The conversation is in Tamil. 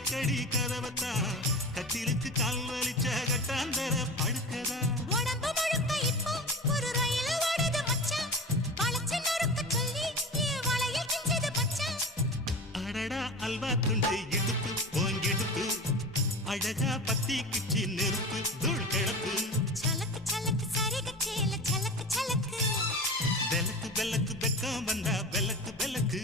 அடிக்கடி கதவத்தா கட்டிலுக்கு கால் வலிச்ச கட்டாந்தர படுக்கதா உடம்பு முழுக்க இப்போ ஒரு ரயில் ஓடுது மச்சான் வளைச்சு நறுக்க சொல்லி வளையல் கிஞ்சது மச்சான் அடடா அல்வா துண்டு இடுப்பு போங்கிடுப்பு அழகா பத்தி கிச்சி நெருப்பு தூள் கிழப்பு சலக்கு சலக்கு சரிக சேல சலக்கு சலக்கு பெலக்கு பெலக்கு பெக்கம் வந்தா பெலக்கு பெலக்கு